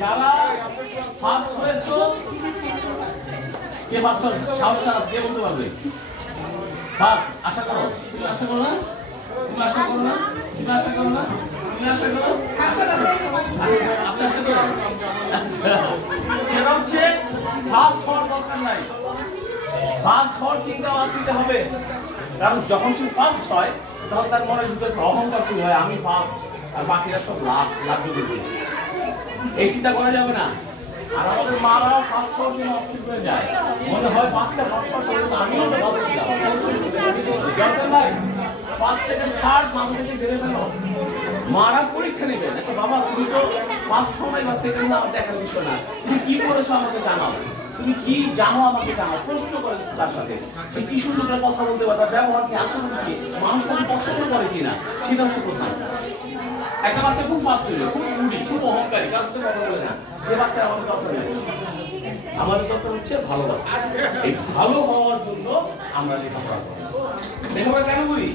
যারা ফার্স্ট হয়েছো, কে ফার্স্ট হবে? সাহসটা আছে, কে বলতে পারবে? ফার্স্ট আশা করো। তুমি আশা করো না? তুমি আশা করো না? তুমি আশা করো না? তুমি আশা করো? আপনি আশা করো? আচ্ছা, এটা হচ্ছে ফার্স্ট হওয়ার দরকার নাই। ফার্স্ট হওয়ার চিন্তা বাদ দিতে হবে, কারণ যখন সে ফার্স্ট হয় তখন তার মনের ভিতরে অহংকার তৈরি হয়, আমি ফার্স্ট আর বাকিরা সব লাস্ট লাগবে দেখি। এই চিন্তা করা যাবে না। আর আমাদের মারাও ফার্স্ট হওয়ার জন্য অস্থির হয়ে যায়, মনে হয় বাচ্চা ফার্স্ট পাস হলে তো আমিও তো ফার্স্ট হলাম। ফার্স্ট সেকেন্ড থার্ড মামুকে জেনে ফেলো, মারা পরীক্ষা নেবেন। আচ্ছা বাবা, তুমি তো ফার্স্ট হও নাই বা সেকেন্ড না, দেখার বিষয় না, তুমি কি করেছো আমাকে জানাও, তুমি কি জানো আমাকে জানাও। প্রশ্ন করে তার সাথে, সে কি সুন্দর করে কথা বলতে পারে, তার ব্যবহার কি, আচরণ কি, মানুষ তাকে পছন্দ করে কিনা, সেটা হচ্ছে প্রধান। একটা বাচ্চা খুব ফাস্ট হইল, খুব মুডি, খুব অহংকারী, কারোর সাথে কথা বলে না, যে বাচ্চা আমাদের দরকার নেই। আমাদের দরকার হচ্ছে ভালো বাচ্চা। এই ভালো হওয়ার জন্য আমরা লেখাপড়া করি। লেখাপড়া কেন করি?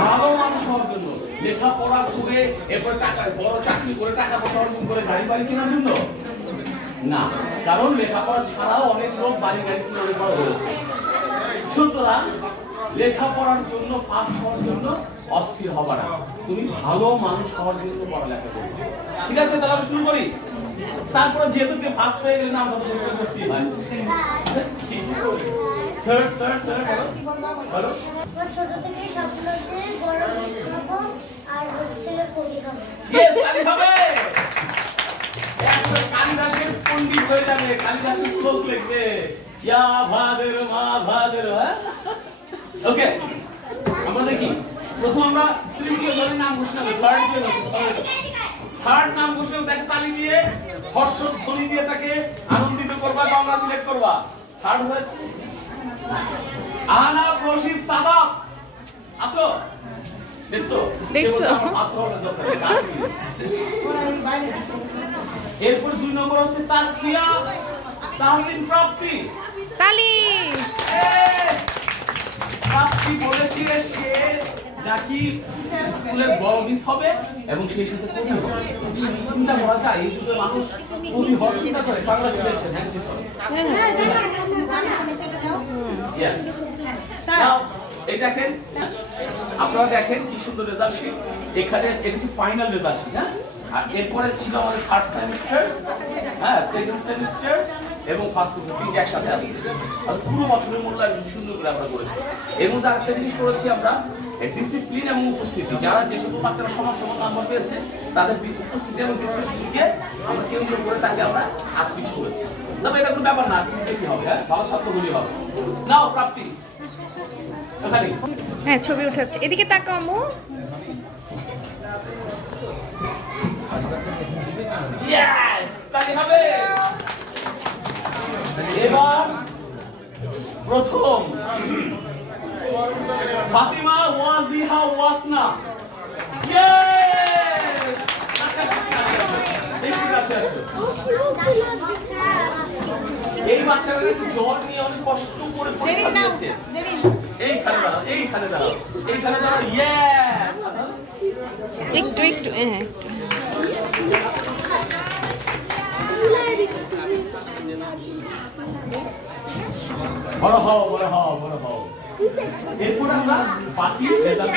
ভালো মানুষ হওয়ার জন্য। লেখাপড়া করে এরপর টাকা, বড় চাকরি করে টাকা পয়সা অর্জন করে গাড়ি বাড়ি কেনার জন্য না, কারণ লেখাপড়া ছাড়াও অনেক লোক বাড়ি গাড়ি কিনে অনেক বড় হয়েছে। সুতরাং লেখাপড়ার জন্য, ফার্স্ট হওয়ার জন্য অস্থির হবা না, তুমি ভালো মানুষ হওয়ার জন্য পড়ালেখা করবে। ঠিক আছে, তাহলে আমি শুরু করি। তারপরে যেহেতু কে ফার্স্ট হয়ে গেলে না, আমাদের করতে হয়। স্যার স্যার স্যার বলো। ছোট থেকে স্বপ্ন যে বড় হব আর হচ্ছে কবি হব। ইয়েস, তালি হবে। একদম কালিদাসের পণ্ডিত হয়ে যাবে, কালিদাসের শ্লোক লিখবে, ইয়া ভাদের মা ভাদের। ওকে, আমরা দেখি প্রথম আমরা তৃতীয় জনের নাম ঘোষণা করি। থার্ড নাম ঘোষণা, তাকে তালি দিয়ে হর্ষধ্বনি দিয়ে তাকে আনন্দিত করবা, তোমরা সিলেক্ট করবা। থার্ড হয়েছে আনা রশিদ সাদাত। আছো? দেখছো? এরপর 2 নম্বর হচ্ছে তাসফিয়া তাহসিন প্রাপ্তি। তালি। প্রাপ্তি বলেছিল সে নাকি স্কুলের বড় মিস হবে এবং সেই সাথে কবি হবে। চিন্তা করা যায়, এই যুগে মানুষ কবি হওয়ার চিন্তা করে। Congratulation, yes. নাও এই দেখেন, আপনারা দেখেন কি সুন্দর রেজাল্ট শিট। এখানে এটা হচ্ছে ফাইনাল রেজাল্ট শিট। হ্যাঁ, আর এরপরে ছিল আমাদের থার্ড সেমিস্টার, হ্যাঁ, সেকেন্ড সেমিস্টার এবং ফার্স্ট সেমিস্টার, তিনটে একসাথে আছে। আর পুরো বছরের মূল্যায়ন সুন্দর করে আমরা করেছি। এর মধ্যে আরেকটা জিনিস করেছি আমরা, ডিসিপ্লিন এবং উপস্থিতি। যারা যে সকল বাচ্চারা সমান সমান নাম্বার পেয়েছে তাদের উপস্থিতি এবং ডিসিপ্লিনকে আমরা কেন্দ্র করে তাকে আমরা আত্মীয় করেছি। তবে এটা কোনো ব্যাপার না, কি হবে, হ্যাঁ, ভালো ছাত্রগুলি হবে। নাও প্রাপ্তি, হ্যাঁ ছবি উঠাচ্ছে, এদিকে তাকাও আম্মু। ইয়েস, তালি হবে। এবার প্রথম ফাতিমা ওয়াজিহা ওয়াসনা। ইয়েস, ঠিক আছে। এই বাচ্চারা জ্বর নিয়ে অনেক কষ্ট করে পরীক্ষা দিয়েছে। এইখানে দাঁড়াও, এইখানে দাঁড়াও, এইখানে দাঁড়াও। ইয়েস, একটু একটু, হ্যাঁ বড় হও, বড় হও, বড় হও। এরপর আমরা বাকি রেজাল্ট